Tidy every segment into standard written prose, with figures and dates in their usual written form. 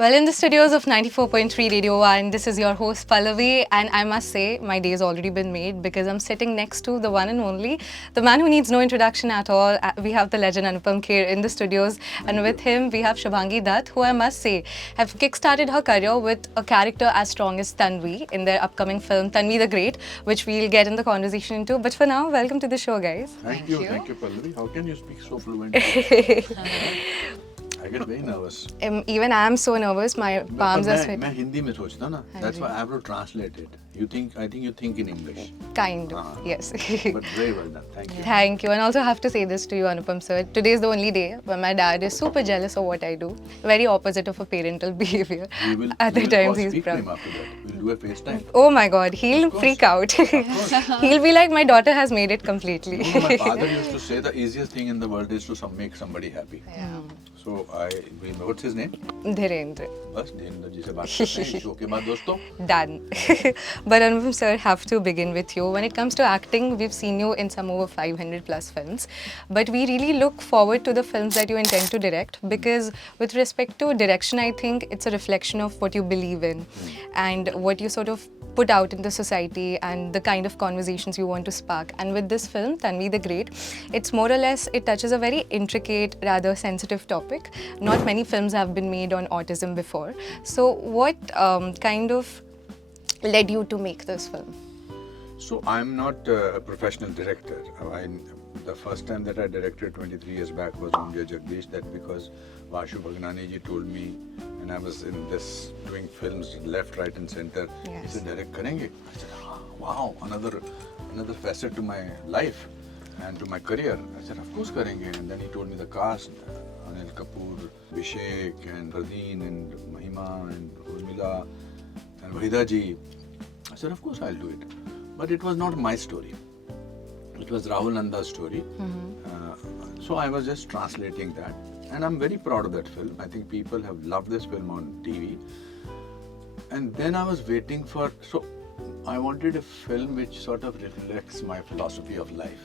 Well, in the studios of 94.3 Radio 1, this is your host Pallavi, and I must say, my day has already been made because I'm sitting next to the one and only, the man who needs no introduction at all. We have the legend Anupam Kher in the studios, and with him, we have Shubhangi Dutt, who I must say have kickstarted her career with a character as strong as Tanvi in their upcoming film Tanvi The Great, which we'll get in the conversation into. But for now, welcome to the show, guys. Thank you, Pallavi. How can you speak so fluently? I get very nervous. Even I'm so nervous, my palms are मैं sweating. Hindi में सोचता ना. That's why I have to translate it. I think you think in English. Kind of, yes. But very well done. Thank you. Thank you. And also have to say this to you, Anupam sir. Today is the only day when my dad is super jealous of what I do. Very opposite of a parental behavior. At the times he's speak to proud. him after that. We'll do a FaceTime. Oh my God, he'll freak out. He'll be like, my daughter has made it completely. My father used to say the easiest thing in the world is to make somebody happy. Yeah. So what's his name? Dhirendra. बस धीरेन्द्र जी से बात करते हैं show के बाद दोस्तों. Done. But Anupam sir, have to begin with you. When it comes to acting, we've seen you in some over 500 plus films. But we really look forward to the films that you intend to direct because with respect to direction, I think it's a reflection of what you believe in and what you sort of put out in the society and the kind of conversations you want to spark. And with this film, Tanvi The Great, it's more or less, it touches a very intricate, rather sensitive topic. Not many films have been made on autism before. So what kind of led you to make this film? So I'm not a professional director. The first time that I directed 23 years back was on Jai Jagdish, that because Vashu Bhagnani ji told me, and I was in this doing films left, right and center. Yes. He said, direct karenge? I said, wow, another facet to my life and to my career. I said, of course karenge. And then he told me the cast, Anil Kapoor, Abhishek and Radeen and Mahima and Urmila and Vahida ji. I said, of course I'll do it. But it was not my story. It was Rahul Nanda's story. So I was just translating that. And I'm very proud of that film. I think people have loved this film on TV. And then I was waiting for... So I wanted a film which sort of reflects my philosophy of life.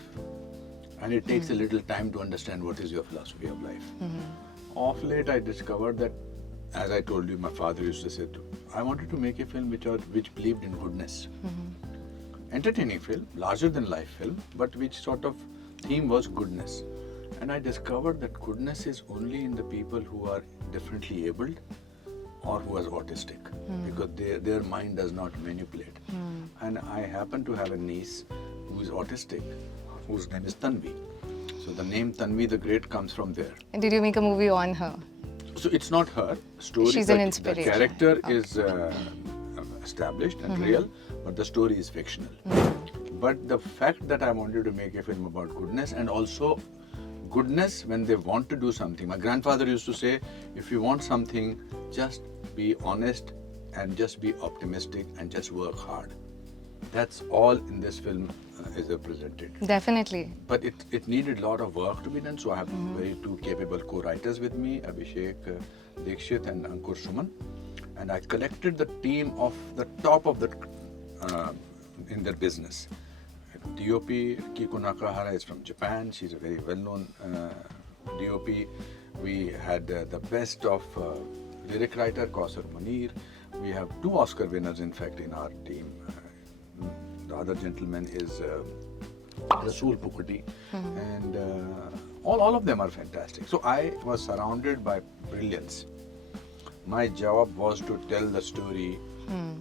And it takes a little time to understand what is your philosophy of life. Of late I discovered that, as I told you, my father used to say, I wanted to make a film which believed in goodness. Entertaining film, larger than life film, but which sort of theme was goodness. And I discovered that goodness is only in the people who are differently abled or who are autistic, because their mind does not manipulate. And I happen to have a niece who is autistic, whose name is Tanvi. So the name Tanvi The Great comes from there. And did you make a movie on her? So it's not her story. She's an inspiration. The character is established and real, but the story is fictional. But the fact that I wanted to make a film about goodness, and also goodness when they want to do something. My grandfather used to say, if you want something, just be honest and just be optimistic and just work hard. That's all in this film is represented. Definitely. But it needed a lot of work to be done, so I have very two capable co-writers with me, Abhishek Dikshit and Ankur Suman. And I collected the team of the top of the in their business. DOP Kiko Nakahara is from Japan. She's a very well-known DOP. We had the best of lyric writer Kausar Munir. We have two Oscar winners, in fact, in our team. The other gentleman is Rasool Pukudi, and all of them are fantastic. So I was surrounded by brilliance. My job was to tell the story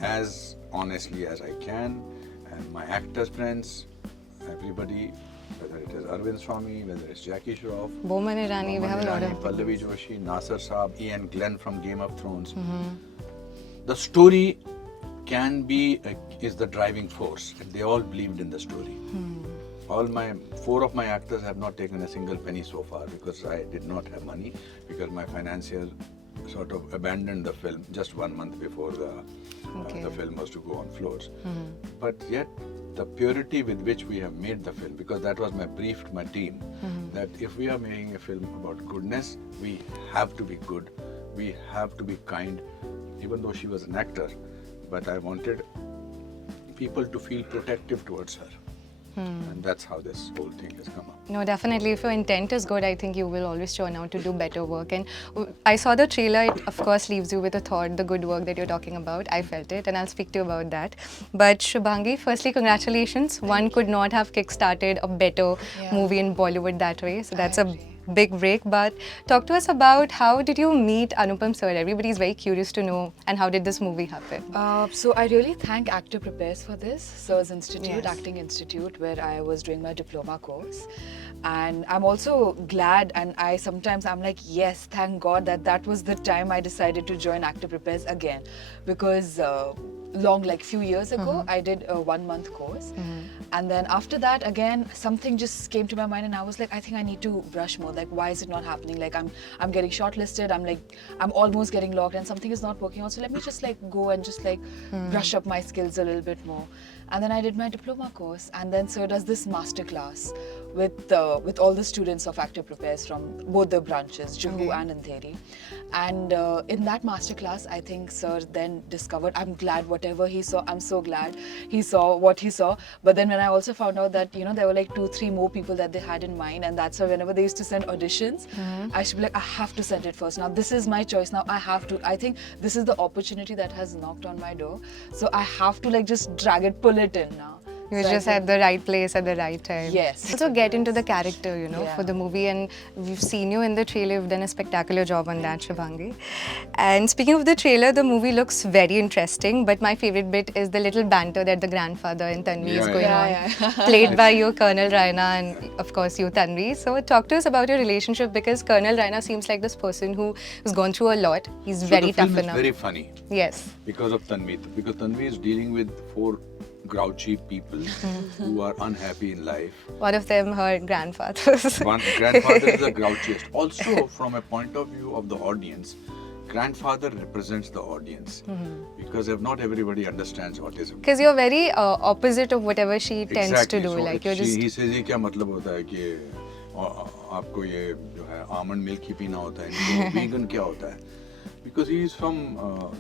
as honestly as I can, and my actors friends, everybody, whether it is Arvind Swamy, whether it's Jackie Shroff, Boman Irani, we have a lot of... Pallavi Joshi, Nasser Saab, Ian Glenn from Game of Thrones. The story is the driving force, and they all believed in the story. Four of my actors have not taken a single penny so far because I did not have money, because my financier sort of abandoned the film just 1 month before the film was to go on floors. But yet the purity with which we have made the film, because that was my brief to my team, that if we are making a film about goodness, we have to be good, we have to be kind, even though she was an actor. But I wanted people to feel protective towards her. And that's how this whole thing has come up. No, definitely. If your intent is good, I think you will always turn out to do better work. And I saw the trailer. It, of course, leaves you with a thought, the good work that you're talking about. I felt it, and I'll speak to you about that. But Shubhangi, firstly, congratulations. One could not have kickstarted a better movie in Bollywood that way. So that's a big break. But talk to us about how did you meet Anupam sir? Everybody's very curious to know. And how did this movie happen? So I really thank Actor Prepares for this. Sir's Institute, Yes. Acting Institute, where I was doing my diploma course. And I'm also glad, and I'm like, yes, thank God that was the time I decided to join Actor Prepares again. Because like few years ago, I did a 1-month course. And then after that, again, something just came to my mind and I was like, I think I need to brush more. Like, why is it not happening? Like, I'm getting shortlisted, I'm almost getting logged and something is not working out. So let me just like go and just like brush up my skills a little bit more. And then I did my diploma course, and then Sir does this masterclass with all the students of Actor Prepares from both the branches, Juhu and Andheri. And in that masterclass, I think Sir then discovered, I'm glad whatever he saw, I'm so glad he saw what he saw. But then when I also found out that, there were like 2-3 more people that they had in mind, and that's why whenever they used to send auditions, I should be like, I have to send it first. Now this is my choice. Now I have to. I think this is the opportunity that has knocked on my door. So I have to like just drag it, pull it in now. You were So I just think- at the right place at the right time. Yes. Also get into the character, Yeah. for the movie, and we've seen you in the trailer. You've done a spectacular job on that, Shubhangi. And speaking of the trailer, the movie looks very interesting. But my favorite bit is the little banter that the grandfather and Tanvi is Yeah, going yeah. on, Yeah, played by you, Colonel Raina, and of course you, Tanvi. So talk to us about your relationship, because Colonel Raina seems like this person who's gone through a lot. He's So very the tough film is enough. very funny Yes. because of Tanvi. Because Tanvi is dealing with 4 grouchy people who are unhappy in life. One of them, her grandfathers. One grandfather is the grouchiest. Also, from a point of view of the audience, grandfather represents the audience because if not everybody understands autism. Because you're very opposite of whatever she tends to do. So Like you're just he says ये क्या मतलब होता है कि आपको ये जो है almond milk ही पीना होता है, vegan क्या होता है? Because he is from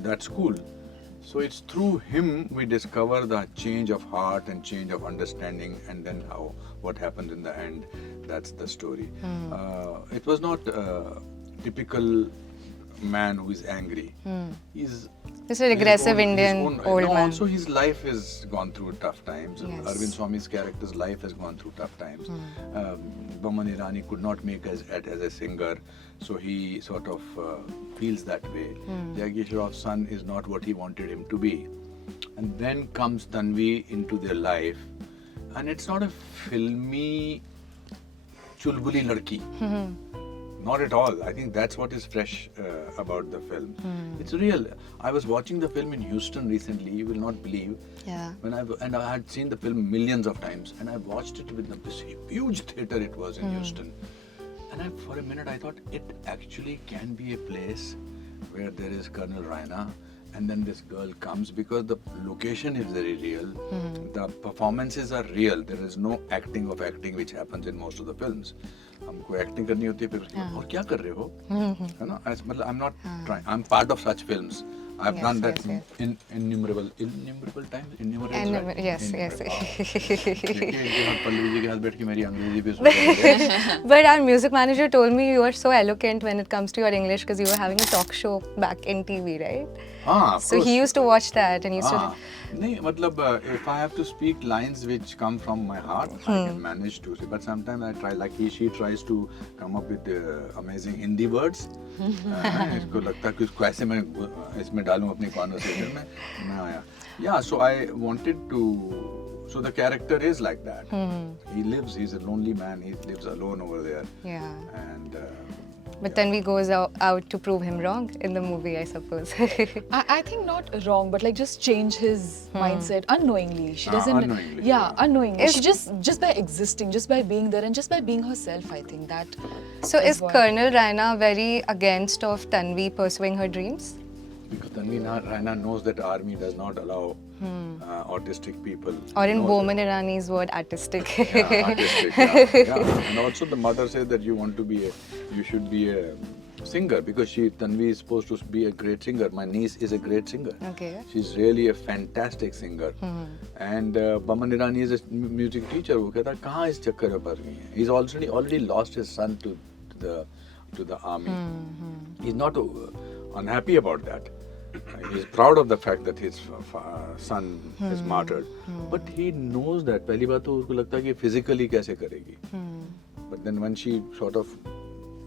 that school. So it's through him we discover the change of heart and change of understanding, and then what happens in the end. That's the story. It was not a typical man who is angry. He's This is a regressive his Indian old man. Also, his life has gone through tough times. Yes. Arvind Swami's character's life has gone through tough times. Boman Irani could not make as a singer, so he sort of feels that way. Shroff's son is not what he wanted him to be. And then comes Tanvi into their life, and it's not a filmy chulbuli ladki. Not at all. I think that's what is fresh about the film. It's real. I was watching the film in Houston recently. You will not believe. Yeah. And I had seen the film millions of times, and I watched it with this huge theater it was in Houston. And for a minute I thought it actually can be a place where there is Colonel Raina, and then this girl comes, because the location is very real. The performances are real. There is no acting which happens in most of the films. हमको acting करनी होती है फिर उसके बाद और क्या कर रहे हो है ना मतलब I'm not trying, I'm part of such films. I've done that in innumerable times. Innumerable, Yes. देखिए इनके साथ पल्लवी जी के साथ बैठ के मेरी अंग्रेजी भी सुन रही है. But our music manager told me you are so eloquent when it comes to your English, because you were having a talk show back in TV, right? हाँ, of So course. he used to watch that and used to. नहीं मतलब if I have to speak lines which come from my heart, I can manage to. But sometimes I try, like she tries to come up with amazing Hindi words. इसको लगता है कि इसको ऐसे मैं इसमें डालूं अपनी conversation में ना आया. Yeah, so I wanted to. So the character is like that. He's a lonely man. He lives alone over there. Yeah. And. But then we goes out to prove him wrong in the movie, I suppose. I think not wrong, but like just change his mindset unknowingly. She doesn't. Unknowingly, Yeah, yeah. unknowingly. Is- She just by existing, just by being there, and just by being herself. I think that. So is what- Colonel Raina very against of Tanvi pursuing her dreams? Because Tanvi Raina knows that army does not allow autistic people. Or in Knows Boman Irani's word, artistic. that. Yeah, artistic. Yeah. And also the mother said that you should be a singer, because Tanvi is supposed to be a great singer. My niece is a great singer. Okay. She's really a fantastic singer. And Boman Irani is a music teacher. वो कहता कहाँ इस चक्कर में पड़ गई हैं? He's already lost his son to the army. He's not unhappy about that. He's proud of the fact that his son is martyred. But he knows that. पहली बात तो उसको लगता है कि physically कैसे करेगी. But then when she sort of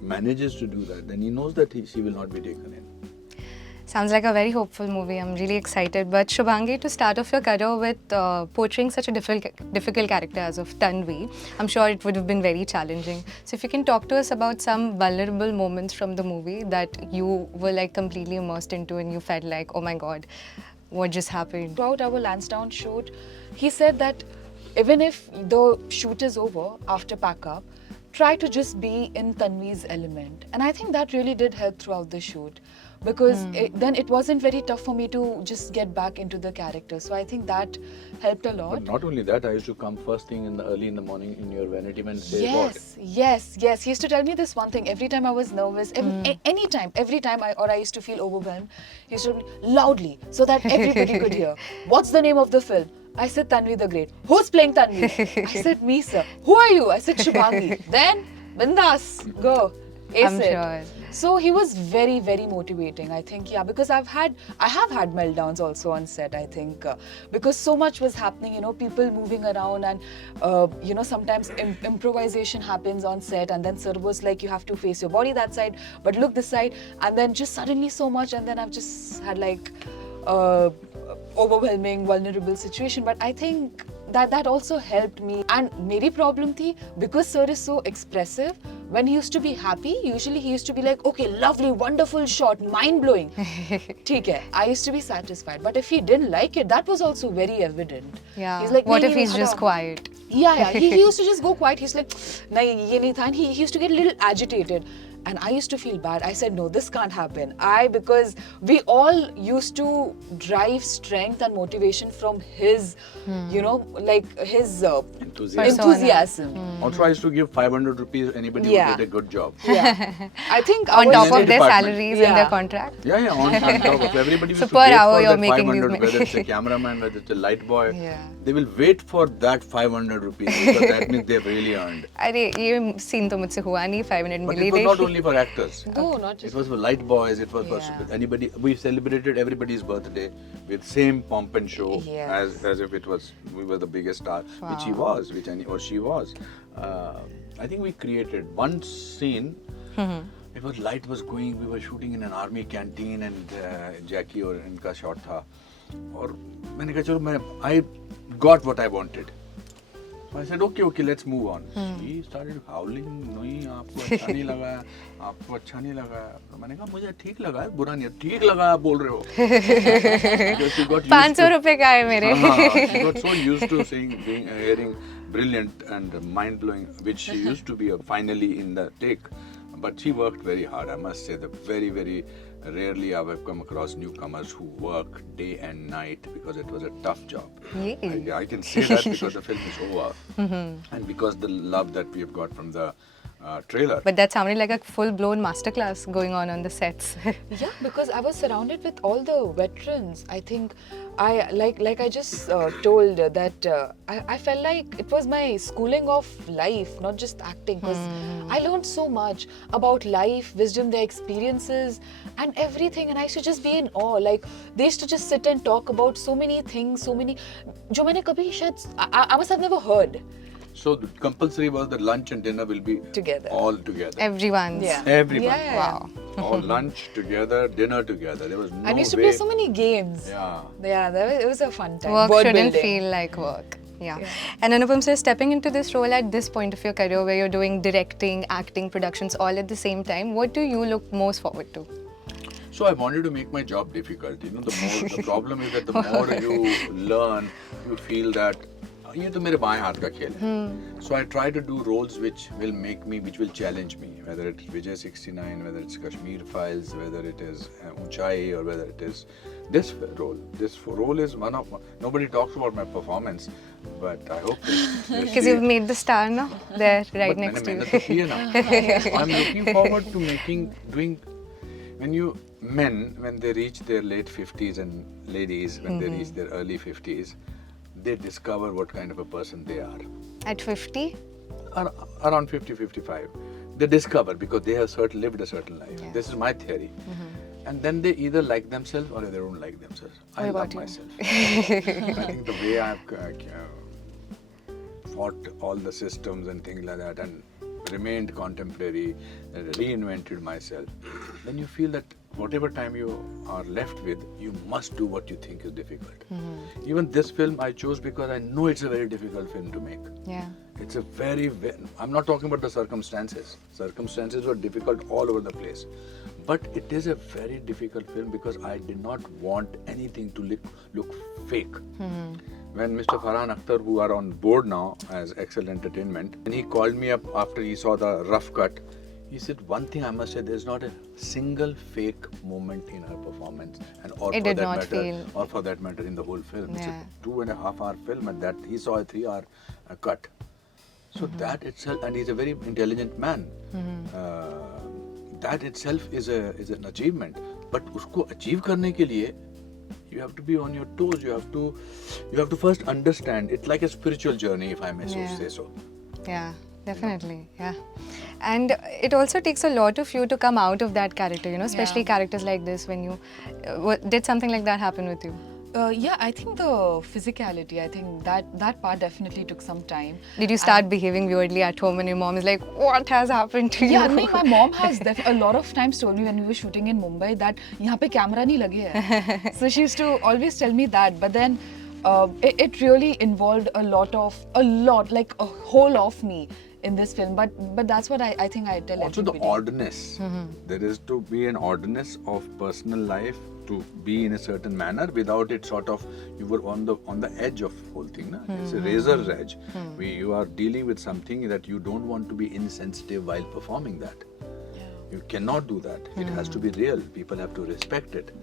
manages to do that, then he knows that she will not be taken in. Sounds like a very hopeful movie. I'm really excited. But Shubhangi, to start off your career with portraying such a difficult character as of Tanvi, I'm sure it would have been very challenging. So if you can talk to us about some vulnerable moments from the movie that you were like completely immersed into and you felt like, oh my God, what just happened? Throughout our Lansdowne shoot, he said that even if the shoot is over, after pack up, try to just be in Tanvi's element. And I think that really did help throughout the shoot. Because then it wasn't very tough for me to just get back into the character. So I think that helped a lot. But not only that, I used to come first thing early in the morning in your vanity and say what? Yes. He used to tell me this one thing. Every time I was nervous, every time I used to feel overwhelmed, he used to tell me loudly so that everybody could hear. What's the name of the film? I said Tanvi the Great. Who's playing Tanvi? I said me, sir. Who are you? I said Shubhangi. Then, bindas, go. Ace I'm it. sure. So he was very, very motivating, I think, because I have had meltdowns also on set, I think, because so much was happening, people moving around and, sometimes improvisation happens on set and then sir was like, you have to face your body that side, but look this side, and then just suddenly so much, and then I've just had like overwhelming, vulnerable situation, but I think that also helped me. And meri problem thi, because sir is so expressive, when he used to be happy, usually he used to be like, okay, lovely, wonderful shot, mind-blowing. Theek hai. I used to be satisfied. But if he didn't like it, that was also very evident. Yeah. He's like, what nahi, if nahi, he's hata. just quiet? Yeah. He used to just go quiet. He's like, nahi, ye nahi tha. And he used to get a little agitated. And I used to feel bad. I said, no, this can't happen. Because we all used to drive strength and motivation from his, his enthusiasm. Also, I used to give 500 rupees anybody who did a good job. Yeah. I think On top Any of their department. salaries and their contract? Yeah, on top of everybody used So to per wait hour for you're that making 500, these whether it's a cameraman, whether it's a light boy. Yeah. They will wait for that 500 rupees because that means they've really earned. अरे ये scene तो मुझसे हुआ नहीं 500 But milli it was not थी. only for actors. No, not It just. was for light boys, it was for anybody. We celebrated everybody's birthday with same pomp and show Yes. as if we were the biggest star, which he was, or she was. I think we created one scene. It was light was going. We were shooting in an army canteen, and Jackie or इनका shot था. और मैंने कहा चलो I got what I wanted. So I said okay, let's move on. He started howling. नहीं आपको अच्छा नहीं लगा, आपको अच्छा नहीं लगा. तो मैंने कहा मुझे ठीक लगा है, बुरा नहीं है. ठीक लगा आप बोल रहे हो. Because she got used 500 रुपए का है मेरे. She got so used to hearing brilliant and mind-blowing, which she used to be finally in the take. But she worked very hard, I must say. Very, very rarely I have come across newcomers who work day and night because it was a tough job. Yeah. I can say that because the film is over and because the love that we have got from the trailer. But that sounded like a full-blown masterclass going on the sets. Yeah, because I was surrounded with all the veterans. I think I just told that I felt like it was my schooling of life, not just acting. Because I learned so much about life, wisdom, their experiences, and everything. And I used to just be in awe. Like they used to just sit and talk about so many things, so many. जो मैंने कभी शायद I must have never heard. So the compulsory was that lunch and dinner will be Together. all together. Everyone's. Yeah. Everyone. Yeah. Wow. All lunch together, dinner together. There was no And we used to way. play so many games. Yeah. It was a fun time. Work Word shouldn't building. feel like work. Yeah. And Anupam sir, stepping into this role at this point of your career where you're doing directing, acting, productions all at the same time, what do you look most forward to? So I wanted to make my job difficult. The problem is that the more you learn, you feel that ये तो मेरे बाएं हाथ का खेल है. So I try to do roles which will challenge me, whether it's Vijay 69, whether it's Kashmir Files, whether it is Unchai, or whether it is This role is one of, nobody talks about my performance, but I hope that Because you've made the star now, there, right next to मैंने मेहनत तो की है you. ना. I'm looking forward to doing, when they reach their late 50s and ladies, when they reach their early 50s, they discover what kind of a person they are. At 50? Around 50, 55. They discover because they have lived a certain life. Yeah. This is my theory. And then they either like themselves or they don't like themselves. I What love about you? myself. I think the way I've fought all the systems and things like that and remained contemporary, reinvented myself, then you feel that whatever time you are left with, you must do what you think is difficult. Even this film I chose because I know it's a very difficult film to make. Yeah. It's a I'm not talking about the circumstances. Circumstances were difficult all over the place. But it is a very difficult film because I did not want anything to look fake. When Mr. Farhan Akhtar, who are on board now as Excel Entertainment, and he called me up after he saw the rough cut, he said, one thing I must say, there's not a single fake moment in her performance, or for that matter in the whole film. Yeah. It's a 2.5 hour film, and that he saw a 3 hour cut. So that itself, and he's a very intelligent man. That itself is an achievement. But usko achieve karne ke liye, you have to be on your toes. You have to first understand. It's like a spiritual journey, if I may say so. Yeah, definitely. Yeah. And it also takes a lot of you to come out of that character, especially characters like this. When you did something like that happen with you? Yeah, I think the physicality, I think that part definitely took some time. Did you start behaving weirdly at home and your mom is like, what has happened to you? Yeah, no, my mom has a lot of times told me when we were shooting in Mumbai that यहाँ पे camera नहीं लगे है. So she used to always tell me that. But then it really involved a lot, like a whole of me in this film. But that's what I think I tell also everybody. The oddness. There is to be an oddness of personal life to be in a certain manner without it sort of, you were on the edge of whole thing. Na? It's a razor's edge. You are dealing with something that you don't want to be insensitive while performing that. Yeah. You cannot do that. It has to be real. People have to respect it.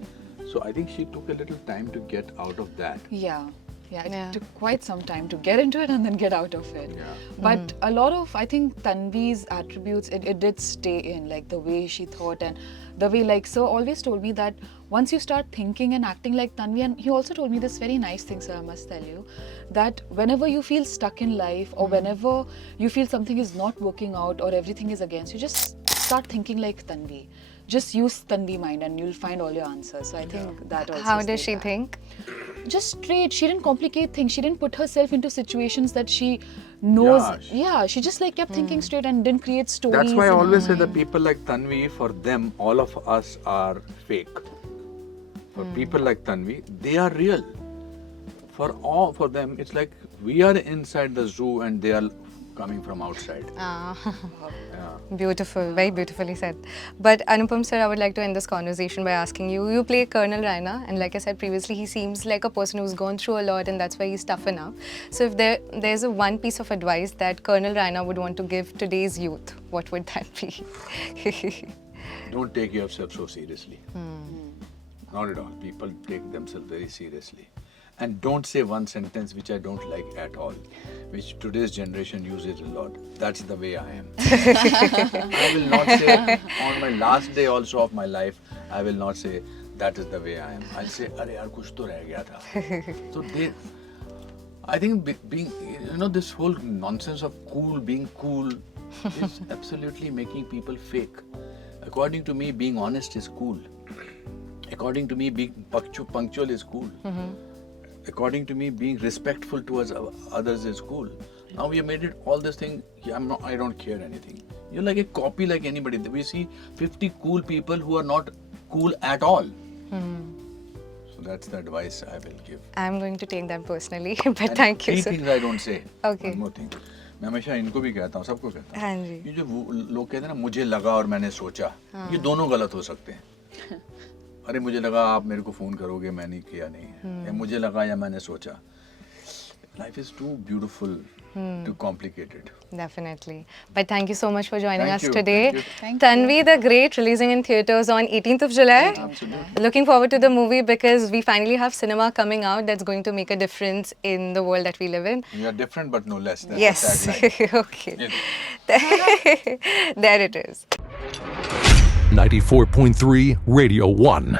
So I think she took a little time to get out of that. Yeah, it took quite some time to get into it and then get out of it. Yeah. But a lot of, I think, Tanvi's attributes, it did stay in, like the way she thought and the way, like, Sir always told me that once you start thinking and acting like Tanvi, and he also told me this very nice thing, sir, I must tell you, that whenever you feel stuck in life or whenever you feel something is not working out or everything is against you, just start thinking like Tanvi. Just use Tanvi mind and you'll find all your answers. So I think that also. How does she think? Just straight. She didn't complicate things. She didn't put herself into situations that she knows. Yeah, she just like kept thinking straight and didn't create stories. That's why I always say that people like Tanvi, for them, all of us are fake. For people like Tanvi, they are real. For them, it's like we are inside the zoo and they are coming from outside. Yeah. Beautiful, very beautifully said. But Anupam sir, I would like to end this conversation by asking you, you play Colonel Raina, and like I said previously, he seems like a person who's gone through a lot and that's why he's tough enough. So if there's a one piece of advice that Colonel Raina would want to give today's youth, what would that be? Don't take yourself so seriously. Not at all. People take themselves very seriously. And don't say one sentence which I don't like at all, which today's generation uses a lot. That's the way I am. I will not say, on my last day also of my life, I will not say, that is the way I am. I'll say, Arey yaar, kuch to reh gaya tha. So I think being, this whole nonsense of being cool is absolutely making people fake. According to me, being honest is cool. According to me, being punctual is cool. According to me, being respectful towards others is cool. Now we have made it all this thing, I don't care anything. You're like a copy like anybody. We see 50 cool people who are not cool at all. So that's the advice I will give. I'm going to take that personally, but thank you, sir. Three things I don't say. Okay. One more thing. मैं हमेशा इनको भी कहता हूँ, सबको कहता हूँ। हाँ जी। ये जो लोग कहते हैं ना, मुझे लगा और मैंने सोचा, ये दोनों गलत हो सकते हैं। अरे मुझे लगा आप मेरे को फोन करोगे, मैंने किया नहीं, या मुझे लगा या मैंने सोचा। Life is too beautiful, too complicated. Definitely. But thank you so much for joining Thank us you, today. thank you. Thank Tanvi The Great, releasing in theatres on 18th of July. Absolutely. Looking forward to the movie because we finally have cinema coming out that's going to make a difference in the world that we live in. We are different but no less. That's Yes. the tagline. Okay. Yes. There it is. 94.3 Radio 1.